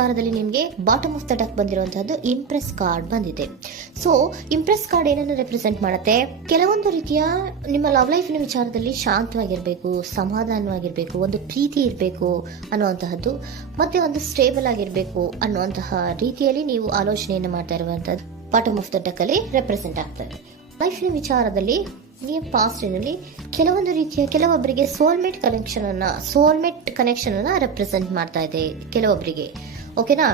ವಿಚಾರದಲ್ಲಿ ನಿಮಗೆ bottom of the deck ಬಂದಿರುವಂತಹದ್ದು ಇಂಪ್ರೆಸ್ ಕಾರ್ಡ್ ಬಂದಿದೆ. ಸೊ ಇಂಪ್ರೆಸ್ ಕಾರ್ಡ್ ಏನನ್ನು ರೆಪ್ರೆಸೆಂಟ್ ಮಾಡುತ್ತೆ? ಕೆಲವೊಂದು ರೀತಿಯ ನಿಮ್ಮ ಲವ್ ಲೈಫಿನ ವಿಚಾರದಲ್ಲಿ ಶಾಂತವಾಗಿರ್ಬೇಕು, ಸಮಾಧಾನವಾಗಿರ್ಬೇಕು, ಒಂದು ಪ್ರೀತಿ ಇರಬೇಕು ಅನ್ನುವಂತಹದ್ದು, ಮತ್ತೆ ಒಂದು ಸ್ಟೇಬಲ್ ಆಗಿರ್ಬೇಕು ಅನ್ನುವಂತಹ ರೀತಿಯಲ್ಲಿ ನೀವು ಆಲೋಚನೆಯನ್ನು ಮಾಡ್ತಾ ಇರುವಂತಹದ್ದು ಬಾಟಮ್ ಆಫ್ ದ ಡೆಕ್ ಅಲ್ಲಿ ರೆಪ್ರೆಸೆಂಟ್ ಆಗ್ತದೆ. ಲೈಫಿನ ವಿಚಾರದಲ್ಲಿ ನೀವು ಪಾಸ್ಟಿನಲ್ಲಿ ಕೆಲವೊಂದು ರೀತಿಯ ಕೆಲವೊಬ್ಬರಿಗೆ ಸೋಲ್ಮೇಟ್ ಕನೆಕ್ಷನ್ ಅನ್ನ ರೆಪ್ರೆಸೆಂಟ್ ಮಾಡ್ತಾ ಇದೆ ಕೆಲವೊಬ್ಬರಿಗೆ. ಓಕೆನಾ?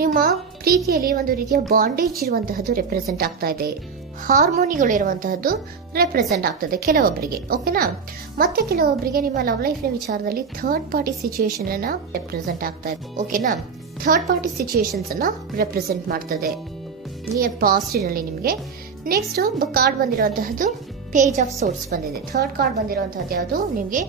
ನಿಮ್ಮ ಪ್ರೀತಿಯಲ್ಲಿ ಒಂದು ರೀತಿಯ ಬಾಂಡೇಜ್ ಇರುವಂತಹದ್ದು ರೆಪ್ರೆಸೆಂಟ್ ಆಗ್ತಾ ಇದೆ. ಹಾರ್ಮೋನಿಗಳು ಇರುವಂತಹದ್ದು ರೆಪ್ರೆಸೆಂಟ್ ಆಗ್ತದೆ ಕೆಲವೊಬ್ಬರಿಗೆ. ಓಕೆನಾ? ಮತ್ತೆ ಕೆಲವೊಬ್ಬರಿಗೆ ನಿಮ್ಮ ಲವ್ ಲೈಫ್ನ ವಿಚಾರದಲ್ಲಿ ಥರ್ಡ್ ಪಾರ್ಟಿ ಸಿಚುಯೇಷನ್ ಅನ್ನ ರೆಪ್ರೆಸೆಂಟ್ ಆಗ್ತಾ ಇದೆ. ಓಕೆನಾ? ಥರ್ಡ್ ಪಾರ್ಟಿ ಸಿಚುಯೇಷನ್ಸ್ ಅನ್ನ ರೆಪ್ರೆಸೆಂಟ್ ಮಾಡ್ತದೆ ನಿಯರ್ ಪಾಸ್ಟಿನಲ್ಲಿ ನಿಮಗೆ. ನೆಕ್ಸ್ಟ್ ಕಾರ್ಡ್ ಬಂದಿರುವಂತಹದ್ದು ಪೇಜ್ ಆಫ್ ಸೋರ್ಟ್ಸ್ ಬಂದಿದೆ. ಥರ್ಡ್ ಕಾರ್ಡ್ ಬಂದಿರುವಂತಹದ್ದು ಯಾವುದು? ನಿಮಗೆ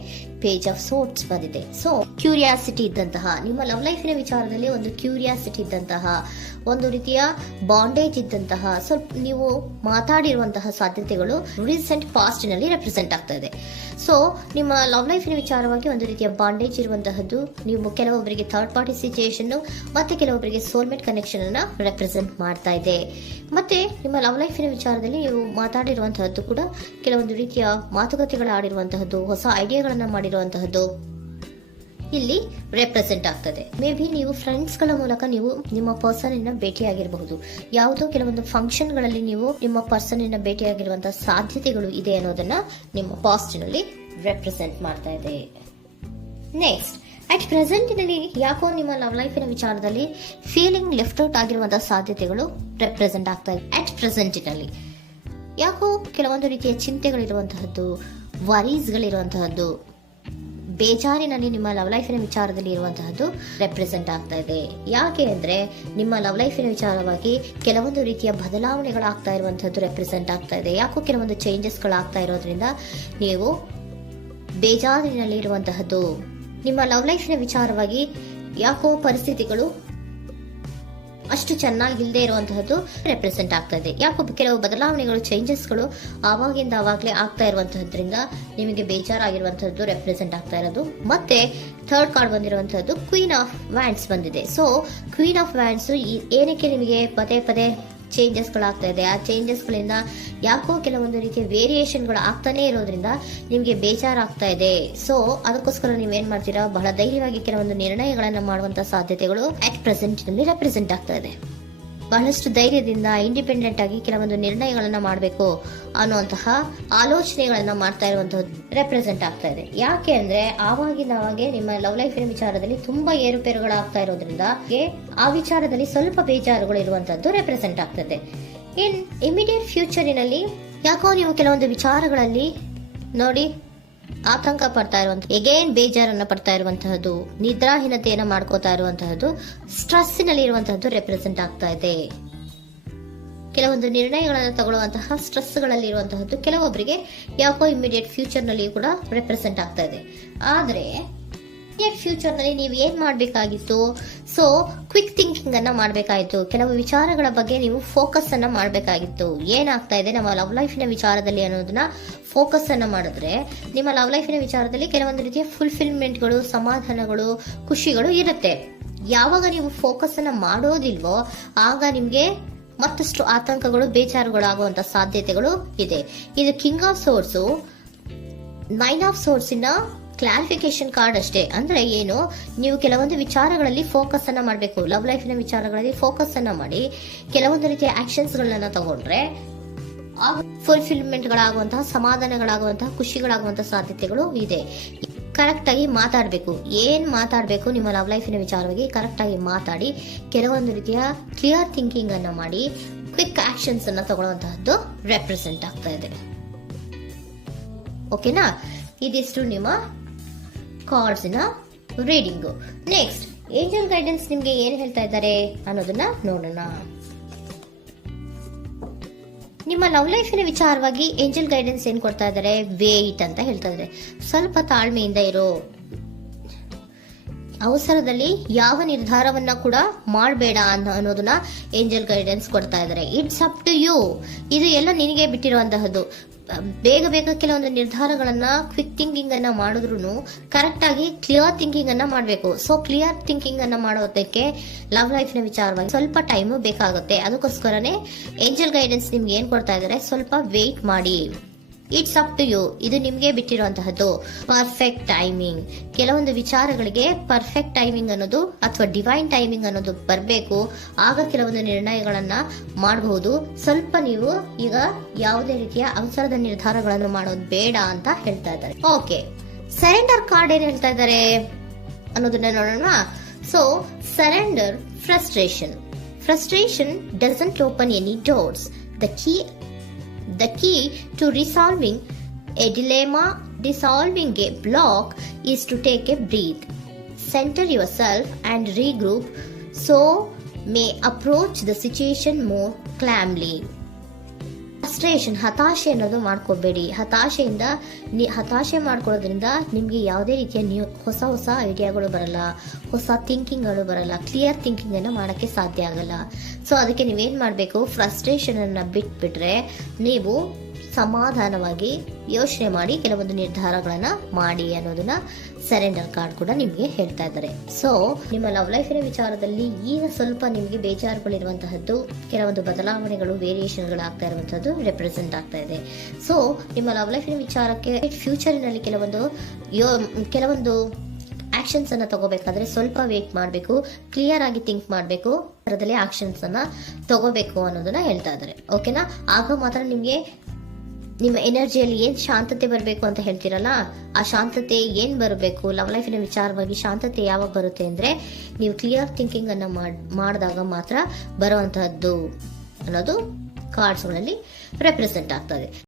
ಪೇಜ್ ಆಫ್ ಸೋರ್ಟ್ಸ್ ಬಂದಿದೆ. ಸೊ ಕ್ಯೂರಿಯಾಸಿಟಿ ಇದ್ದಂತಹ, ನಿಮ್ಮ ಲವ್ ಲೈಫಿನ ವಿಚಾರದಲ್ಲಿ ಒಂದು ಕ್ಯೂರಿಯಾಸಿಟಿ ಇದ್ದಂತಹ, ಒಂದು ರೀತಿಯ ಬಾಂಡೇಜ್ ಇದ್ದಂತಹ, ಸ್ವಲ್ಪ ನೀವು ಮಾತಾಡಿರುವಂತಹ ಸಾಧ್ಯತೆಗಳು ರೀಸೆಂಟ್ ಪಾಸ್ಟ್ ನಲ್ಲಿ ರೆಪ್ರೆಸೆಂಟ್ ಆಗ್ತಾ ಇದೆ. ಸೊ ನಿಮ್ಮ ಲವ್ ಲೈಫಿನ ವಿಚಾರವಾಗಿ ಒಂದು ರೀತಿಯ ಬಾಂಡೇಜ್ ಇರುವಂತಹದ್ದು, ನೀವು ಕೆಲವೊಬ್ಬರಿಗೆ ಥರ್ಡ್ ಪಾರ್ಟಿ ಸಿಚುಯೇಷನ್ ಮತ್ತೆ ಕೆಲವೊಬ್ಬರಿಗೆ ಸೋಲ್ಮೇಟ್ ಕನೆಕ್ಷನ್ ಅನ್ನ ರೆಪ್ರೆಸೆಂಟ್ ಮಾಡ್ತಾ ಇದೆ. ಮತ್ತೆ ನಿಮ್ಮ ಲವ್ ಲೈಫಿನ ವಿಚಾರದಲ್ಲಿ ನೀವು ಮಾತಾಡಿರುವಂತಹದ್ದು ಕೂಡ ಕೆಲವೊಂದು ರೀತಿಯ ಮಾತುಕತೆಗಳ ಆಡಿರುವಂತಹದ್ದು, ಹೊಸ ಐಡಿಯಾಗಳನ್ನ ಮಾಡಿರುವಂತಹದ್ದು ಇಲ್ಲಿ ರೆಪ್ರೆಸೆಂಟ್ ಆಗ್ತದೆ. ಮೇ ಬಿ ನೀವು ಫ್ರೆಂಡ್ಸ್ ಗಳ ಮೂಲಕ ನೀವು ನಿಮ್ಮ ಪರ್ಸನ್ ಅನ್ನ ಭೇಟಿಯಾಗಿರಬಹುದು. ಯಾವುದೋ ಕೆಲವೊಂದು ಫಂಕ್ಷನ್ ಗಳಲ್ಲಿ ನೀವು ನಿಮ್ಮ ಪರ್ಸನ್ ಅನ್ನ ಭೇಟಿಯಾಗಿರುವಂತಹ ಸಾಧ್ಯತೆಗಳು ಇದೆ ಅನ್ನೋದನ್ನ ನಿಮ್ಮ ಪಾಸ್ಟ್ ನಲ್ಲಿ ರೆಪ್ರೆಸೆಂಟ್ ಮಾಡ್ತಾ ಇದೆ. ನೆಕ್ಸ್ಟ್, ಅಟ್ ಪ್ರೆಸೆಂಟ್ ನಲ್ಲಿ ಯಾಕೋ ನಿಮ್ಮ ಲವ್ ಲೈಫಿನ ವಿಚಾರದಲ್ಲಿ ಫೀಲಿಂಗ್ ಲೆಫ್ಟ್ ಔಟ್ ಆಗಿರುವಂತಹ ಸಾಧ್ಯತೆಗಳು ರೆಪ್ರೆಸೆಂಟ್ ಆಗ್ತಾ ಇದೆ. ಅಟ್ ಪ್ರೆಸೆಂಟ್ ನಲ್ಲಿ ಯಾಕೋ ಕೆಲವೊಂದು ರೀತಿಯ ಚಿಂತೆಗಳಿರುವಂತಹದ್ದು, ವರೀಸ್ಗಳಿರುವಂತಹದ್ದು, ಬೇಜಾರಿನಲ್ಲಿ ನಿಮ್ಮ ಲವ್ ಲೈಫಿನ ವಿಚಾರದಲ್ಲಿ ಇರುವಂತಹದ್ದು ರೆಪ್ರೆಸೆಂಟ್ ಆಗ್ತಾ ಇದೆ. ಯಾಕೆ ಅಂದ್ರೆ ನಿಮ್ಮ ಲವ್ ಲೈಫಿನ ವಿಚಾರವಾಗಿ ಕೆಲವೊಂದು ರೀತಿಯ ಬದಲಾವಣೆಗಳಾಗ್ತಾ ಇರುವಂತಹದ್ದು ರೆಪ್ರೆಸೆಂಟ್ ಆಗ್ತಾ ಇದೆ. ಯಾಕೋ ಕೆಲವೊಂದು ಚೇಂಜಸ್ಗಳಾಗ್ತಾ ಇರೋದ್ರಿಂದ ನೀವು ಬೇಜಾರಿನಲ್ಲಿ ಇರುವಂತಹದ್ದು. ನಿಮ್ಮ ಲವ್ ಲೈಫಿನ ವಿಚಾರವಾಗಿ ಯಾಕೋ ಪರಿಸ್ಥಿತಿಗಳು ಅಷ್ಟು ಚೆನ್ನಾಗಿಲ್ಲದೆ ಇರುವಂತಹದ್ದು ರೆಪ್ರೆಸೆಂಟ್ ಆಗ್ತಾ ಇದೆ. ಯಾಕೋ ಕೆಲವು ಬದಲಾವಣೆಗಳು, ಚೇಂಜಸ್ಗಳು ಆವಾಗಿಂದ ಆವಾಗಲೇ ಆಗ್ತಾ ಇರುವಂತಹದ್ರಿಂದ ನಿಮಗೆ ಬೇಜಾರಾಗಿರುವಂತಹದ್ದು ರೆಪ್ರೆಸೆಂಟ್ ಆಗ್ತಾ ಇರೋದು. ಮತ್ತೆ ಥರ್ಡ್ ಕಾರ್ಡ್ ಬಂದಿರುವಂತಹದ್ದು ಕ್ವೀನ್ ಆಫ್ ವ್ಯಾಂಡ್ಸ್ ಬಂದಿದೆ. ಸೊ ಕ್ವೀನ್ ಆಫ್ ವ್ಯಾಂಡ್ಸ್ ಏನಕ್ಕೆ ನಿಮಗೆ ಪದೇ ಪದೇ ಚೇಂಜಸ್ಗಳಾಗ್ತಾ ಇದೆ? ಆ ಚೇಂಜಸ್ಗಳಿಂದ ಯಾಕೋ ಕೆಲವೊಂದು ರೀತಿಯ ವೇರಿಯೇಷನ್ಗಳು ಆಗ್ತಾನೆ ಇರೋದ್ರಿಂದ ನಿಮಗೆ ಬೇಜಾರಾಗ್ತಾ ಇದೆ. ಸೊ ಅದಕ್ಕೋಸ್ಕರ ನೀವೇನ್ ಮಾಡ್ತೀರಾ? ಬಹಳ ಧೈರ್ಯವಾಗಿ ಕೆಲವೊಂದು ನಿರ್ಣಯಗಳನ್ನ ಮಾಡುವಂತಹ ಸಾಧ್ಯತೆಗಳು ಅಟ್ ಪ್ರೆಸೆಂಟ್ ನಲ್ಲಿ ರೆಪ್ರೆಸೆಂಟ್ ಆಗ್ತಾ ಇದೆ. ಬಹಳಷ್ಟು ಧೈರ್ಯದಿಂದ ಇಂಡಿಪೆಂಡೆಂಟ್ ಆಗಿ ಕೆಲವೊಂದು ನಿರ್ಣಯಗಳನ್ನ ಮಾಡಬೇಕು ಅನ್ನುವಂತಹ ಆಲೋಚನೆಗಳನ್ನ ಮಾಡ್ತಾ ಇರುವಂತಹದ್ದು ರೆಪ್ರೆಸೆಂಟ್ ಆಗ್ತಾ ಇದೆ. ಯಾಕೆ ಅಂದ್ರೆ ಆವಾಗಿನವಾಗೆ ನಿಮ್ಮ ಲವ್ ಲೈಫಿನ ವಿಚಾರದಲ್ಲಿ ತುಂಬಾ ಏರುಪೇರುಗಳಾಗ್ತಾ ಇರೋದ್ರಿಂದ ಆ ವಿಚಾರದಲ್ಲಿ ಸ್ವಲ್ಪ ಬೇಜಾರುಗಳು ಇರುವಂತದ್ದು ರೆಪ್ರೆಸೆಂಟ್ ಆಗ್ತದೆ. ಇನ್ ಇಮಿಡಿಯೇಟ್ ಫ್ಯೂಚರಿನಲ್ಲಿ ಯಾಕೋ ನೀವು ಕೆಲವೊಂದು ವಿಚಾರಗಳಲ್ಲಿ ನೋಡಿ ಆತಂಕ ಪಡ್ತಾ ಇರುವಂತಹ, ಎಗೇನ್ ಬೇಜಾರನ್ನ ಪಡ್ತಾ ಇರುವಂತಹದ್ದು, ನಿದ್ರಾಹೀನತೆಯನ್ನ ಮಾಡ್ಕೋತಾ ಇರುವಂತಹದ್ದು, ಸ್ಟ್ರೆಸ್ಸಿನಲ್ಲಿ ಇರುವಂತಹದ್ದು ರೆಪ್ರೆಸೆಂಟ್ ಆಗ್ತಾ ಇದೆ. ಕೆಲವೊಂದು ನಿರ್ಣಯಗಳನ್ನು ತಗೊಳ್ಳುವಂತಹ ಸ್ಟ್ರೆಸ್ಗಳಲ್ಲಿ ಇರುವಂತಹದ್ದು ಕೆಲವೊಬ್ಬರಿಗೆ ಯಾಕೋ ಇಮಿಡಿಯೇಟ್ ಫ್ಯೂಚರ್ ನಲ್ಲಿ ಕೂಡ ರೆಪ್ರೆಸೆಂಟ್ ಆಗ್ತಾ ಇದೆ. ಆದ್ರೆ ಫ್ಯೂಚರ್ ನಲ್ಲಿ ನೀವು ಏನ್ ಮಾಡ್ಬೇಕಾಗಿತ್ತು? ಸೊ ಕ್ವಿಕ್ ಥಿಂಕಿಂಗ್ ಅನ್ನ ಮಾಡ್ಬೇಕಾಗಿತ್ತು. ಕೆಲವು ವಿಚಾರಗಳ ಬಗ್ಗೆ ನೀವು ಫೋಕಸ್ ಅನ್ನ ಮಾಡ್ಬೇಕಾಗಿತ್ತು. ಏನಾಗ್ತಾ ಇದೆ ನಮ್ಮ ಲವ್ ಲೈಫಿನ ವಿಚಾರದಲ್ಲಿ ಅನ್ನೋದನ್ನ ಫೋಕಸ್ ಅನ್ನ ಮಾಡಿದ್ರೆ ನಿಮ್ಮ ಲವ್ ಲೈಫಿನ ವಿಚಾರದಲ್ಲಿ ಕೆಲವೊಂದು ರೀತಿಯ ಫುಲ್ಫಿಲ್ಮೆಂಟ್ಗಳು, ಸಮಾಧಾನಗಳು, ಖುಷಿಗಳು ಇರುತ್ತೆ. ಯಾವಾಗ ನೀವು ಫೋಕಸ್ ಅನ್ನ ಮಾಡೋದಿಲ್ವೋ ಆಗ ನಿಮ್ಗೆ ಮತ್ತಷ್ಟು ಆತಂಕಗಳು, ಬೇಜಾರುಗಳು ಆಗುವಂತ ಸಾಧ್ಯತೆಗಳು ಇದೆ. ಇದು king of swords, nine of swords ಇನ್ನ ಕ್ಲಾರಿಫಿಕೇಶನ್ ಕಾರ್ಡ್ ಅಷ್ಟೇ. ಅಂದ್ರೆ ಏನು? ನೀವು ಕೆಲವೊಂದು ವಿಚಾರಗಳಲ್ಲಿ ಫೋಕಸ್ ಅನ್ನ ಮಾಡಬೇಕು. ಲವ್ ಲೈಫಿನ ವಿಚಾರಗಳಲ್ಲಿ ಫೋಕಸ್ ಅನ್ನ ಮಾಡಿ ಕೆಲವೊಂದು ರೀತಿಯ ಆಕ್ಷನ್ಸ್ ಗಳನ್ನ ತಗೊಂಡ್ರೆ ಫುಲ್ಫಿಲ್ಮೆಂಟ್ ಗಳಾಗುವಂತಹ, ಸಮಾಧಾನಗಳಾಗುವಂತಹ, ಖುಷಿಗಳಾಗುವಂತಹ ಸಾಧ್ಯತೆಗಳು ಇದೆ. ಕರೆಕ್ಟ್ ಆಗಿ ಮಾತಾಡಬೇಕು. ಏನ್ ಮಾತಾಡಬೇಕು ನಿಮ್ಮ ಲವ್ ಲೈಫಿನ ವಿಚಾರವಾಗಿ ಕರೆಕ್ಟ್ ಆಗಿ ಮಾತಾಡಿ ಕೆಲವೊಂದು ರೀತಿಯ ಕ್ಲಿಯರ್ ಥಿಂಕಿಂಗ್ ಅನ್ನ ಮಾಡಿ ಕ್ವಿಕ್ ಆಕ್ಷನ್ಸ್ ಅನ್ನ ತಗೊಳ್ಳುವಂತಹದ್ದು ರೆಪ್ರೆಸೆಂಟ್ ಆಗ್ತಾ ಇದೆ. ಓಕೆನಾ? ಇದಿಷ್ಟು ನಿಮ್ಮ ಕಾರ್ಡ್ಸ್ನ ರೀಡಿಂಗು. ನೆಕ್ಸ್ಟ್, ಏಂಜಲ್ ಗೈಡೆನ್ಸ್ ನಿಮ್ಗೆ ಏನ್ ಹೇಳ್ತಾ ಇದ್ದಾರೆ ಅನ್ನೋದನ್ನ ನೋಡೋಣ. ನಿಮ್ಮ ಲವ್ ಲೈಫಿನ ವಿಚಾರವಾಗಿ ಏಂಜಲ್ ಗೈಡೆನ್ಸ್ ಏನ್ ಕೊಡ್ತಾ ಇದ್ದಾರೆ? ವೇಟ್ ಅಂತ ಹೇಳ್ತಾ ಇದ್ದಾರೆ. ಸ್ವಲ್ಪ ತಾಳ್ಮೆಯಿಂದ ಇರೋ. ಅವಸರದಲ್ಲಿ ಯಾವ ನಿರ್ಧಾರವನ್ನ ಕೂಡ ಮಾಡಬೇಡ ಅನ್ನೋದನ್ನ ಏಂಜಲ್ ಗೈಡೆನ್ಸ್ ಕೊಡ್ತಾ ಇದ್ದಾರೆ. ಇಟ್ಸ್ ಅಪ್ ಟು ಯು, ಇದು ಎಲ್ಲ ನಿನಗೆ ಬಿಟ್ಟಿರುವಂತಹದ್ದು. ಬೇಗ ಬೇಗ ಕೆಲವೊಂದು ನಿರ್ಧಾರಗಳನ್ನ ಕ್ವಿಕ್ ಥಿಂಕಿಂಗ್ ಅನ್ನ ಮಾಡಿದ್ರು ಕರೆಕ್ಟ್ ಆಗಿ ಕ್ಲಿಯರ್ ಥಿಂಕಿಂಗ್ ಅನ್ನ ಮಾಡಬೇಕು. ಸೊ ಕ್ಲಿಯರ್ ಥಿಂಕಿಂಗ್ ಅನ್ನ ಮಾಡೋದಕ್ಕೆ ಲವ್ ಲೈಫ್ ನ ವಿಚಾರವಾಗಿ ಸ್ವಲ್ಪ ಟೈಮ್ ಬೇಕಾಗುತ್ತೆ. ಅದಕ್ಕೋಸ್ಕರನೇ ಏಂಜಲ್ ಗೈಡೆನ್ಸ್ ನಿಮ್ಗೆ ಏನ್ ಕೊಡ್ತಾ ಇದ್ದಾರೆ, ಸ್ವಲ್ಪ ವೇಟ್ ಮಾಡಿ. ಇಟ್ಸ್ ಅಪ್ ಟು ಯು, ಇದು ನಿಮ್ಗೆ ಬಿಟ್ಟಿರುವಂತಹದ್ದು. ಪರ್ಫೆಕ್ಟ್ ಟೈಮಿಂಗ್, ಕೆಲವೊಂದು ವಿಚಾರಗಳಿಗೆ ಪರ್ಫೆಕ್ಟ್ ಟೈಮಿಂಗ್ ಅನ್ನೋದು ಅಥವಾ ಡಿವೈನ್ ಟೈಮಿಂಗ್ ಅನ್ನೋದು ಬರಬೇಕು. ಆಗ ಕೆಲವೊಂದು ನಿರ್ಣಯಗಳನ್ನ ಮಾಡಬಹುದು. ಸ್ವಲ್ಪ ನೀವು ಈಗ ಯಾವುದೇ ರೀತಿಯ ಅವಸರದ ನಿರ್ಧಾರಗಳನ್ನು ಮಾಡೋದು ಬೇಡ ಅಂತ ಹೇಳ್ತಾ ಇದ್ದಾರೆ. ಓಕೆ, ಸರೆಂಡರ್ ಕಾರ್ಡ್ ಏನ್ ಹೇಳ್ತಾ ಇದ್ದಾರೆ ಅನ್ನೋದನ್ನ ನೋಡೋಣ. So surrender frustration doesn't open any doors. The key to resolving a dilemma, dissolving a block, is to take a breath, center yourself and regroup so may approach the situation more calmly. Frustration, ಹತಾಶೆ ಅನ್ನೋದು ಮಾಡ್ಕೋಬೇಡಿ. ಹತಾಶೆ ಮಾಡ್ಕೊಳ್ಳೋದ್ರಿಂದ ನಿಮ್ಗೆ ಯಾವುದೇ ರೀತಿಯ ಹೊಸ ಐಡಿಯಾಗಳು ಬರಲ್ಲ, ಹೊಸ ಥಿಂಕಿಂಗ್ಗಳು ಬರಲ್ಲ, ಕ್ಲಿಯರ್ ಥಿಂಕಿಂಗ್ ಅನ್ನ ಮಾಡಕ್ಕೆ ಸಾಧ್ಯ ಆಗಲ್ಲ. ಸೊ ಅದಕ್ಕೆ ನೀವೇನ್ ಮಾಡ್ಬೇಕು, ಫ್ರಸ್ಟ್ರೇಷನ್ ಅನ್ನ ಬಿಟ್ಬಿಟ್ರೆ ನೀವು ಸಮಾಧಾನವಾಗಿ ಯೋಚನೆ ಮಾಡಿ ಕೆಲವೊಂದು ನಿರ್ಧಾರಗಳನ್ನ ಮಾಡಿ ಅನ್ನೋದನ್ನ ಸರೆಂಡರ್ ಕಾರ್ಡ್ ಕೂಡ ನಿಮ್ಗೆ ಹೇಳ್ತಾ ಇದ್ದಾರೆ. ಸೊ ನಿಮ್ಮ ಲವ್ ಲೈಫಿನ ವಿಚಾರದಲ್ಲಿ ಈಗ ಸ್ವಲ್ಪ ನಿಮ್ಗೆ ಬೇಜಾರುಗಳಿರುವಂತಹದ್ದು, ಕೆಲವೊಂದು ಬದಲಾವಣೆಗಳು, ವೇರಿಯೇಷನ್ಗಳು ಆಗ್ತಾ ಇರುವಂತಹದ್ದು ರೆಪ್ರೆಸೆಂಟ್ ಆಗ್ತಾ ಇದೆ. ಸೊ ನಿಮ್ಮ ಲವ್ ಲೈಫಿನ ವಿಚಾರಕ್ಕೆ ಫ್ಯೂಚರಿನಲ್ಲಿ ಕೆಲವೊಂದು ಆಕ್ಷನ್ಸ್ ಅನ್ನ ತಗೋಬೇಕಾದ್ರೆ ಸ್ವಲ್ಪ ವೇಟ್ ಮಾಡಬೇಕು, ಕ್ಲಿಯರ್ ಆಗಿ ಥಿಂಕ್ ಮಾಡಬೇಕು, ಅದರಲ್ಲಿ ಆಕ್ಷನ್ಸ್ ಅನ್ನ ತಗೋಬೇಕು ಅನ್ನೋದನ್ನ ಹೇಳ್ತಾ ಇದ್ದಾರೆ. ಓಕೆನಾ? ಆಗ ಮಾತ್ರ ನಿಮ್ಗೆ ನಿಮ್ಮ ಎನರ್ಜಿಯಲ್ಲಿ ಏನ್ ಶಾಂತತೆ ಬರಬೇಕು ಅಂತ ಹೇಳ್ತೀರಲ್ಲ, ಆ ಶಾಂತತೆ ಏನ್ ಬರಬೇಕು, ಲವ್ ಲೈಫಿನ ವಿಚಾರವಾಗಿ ಶಾಂತತೆ ಯಾವಾಗ ಬರುತ್ತೆ ಅಂದ್ರೆ ನೀವು ಕ್ಲಿಯರ್ ಥಿಂಕಿಂಗ್ ಅನ್ನ ಮಾಡಿದಾಗ ಮಾತ್ರ ಬರುವಂತಹದ್ದು ಅನ್ನೋದು ಕಾರ್ಡ್ಸ್ ಗಳಲ್ಲಿ ರೆಪ್ರೆಸೆಂಟ್ ಆಗ್ತದೆ.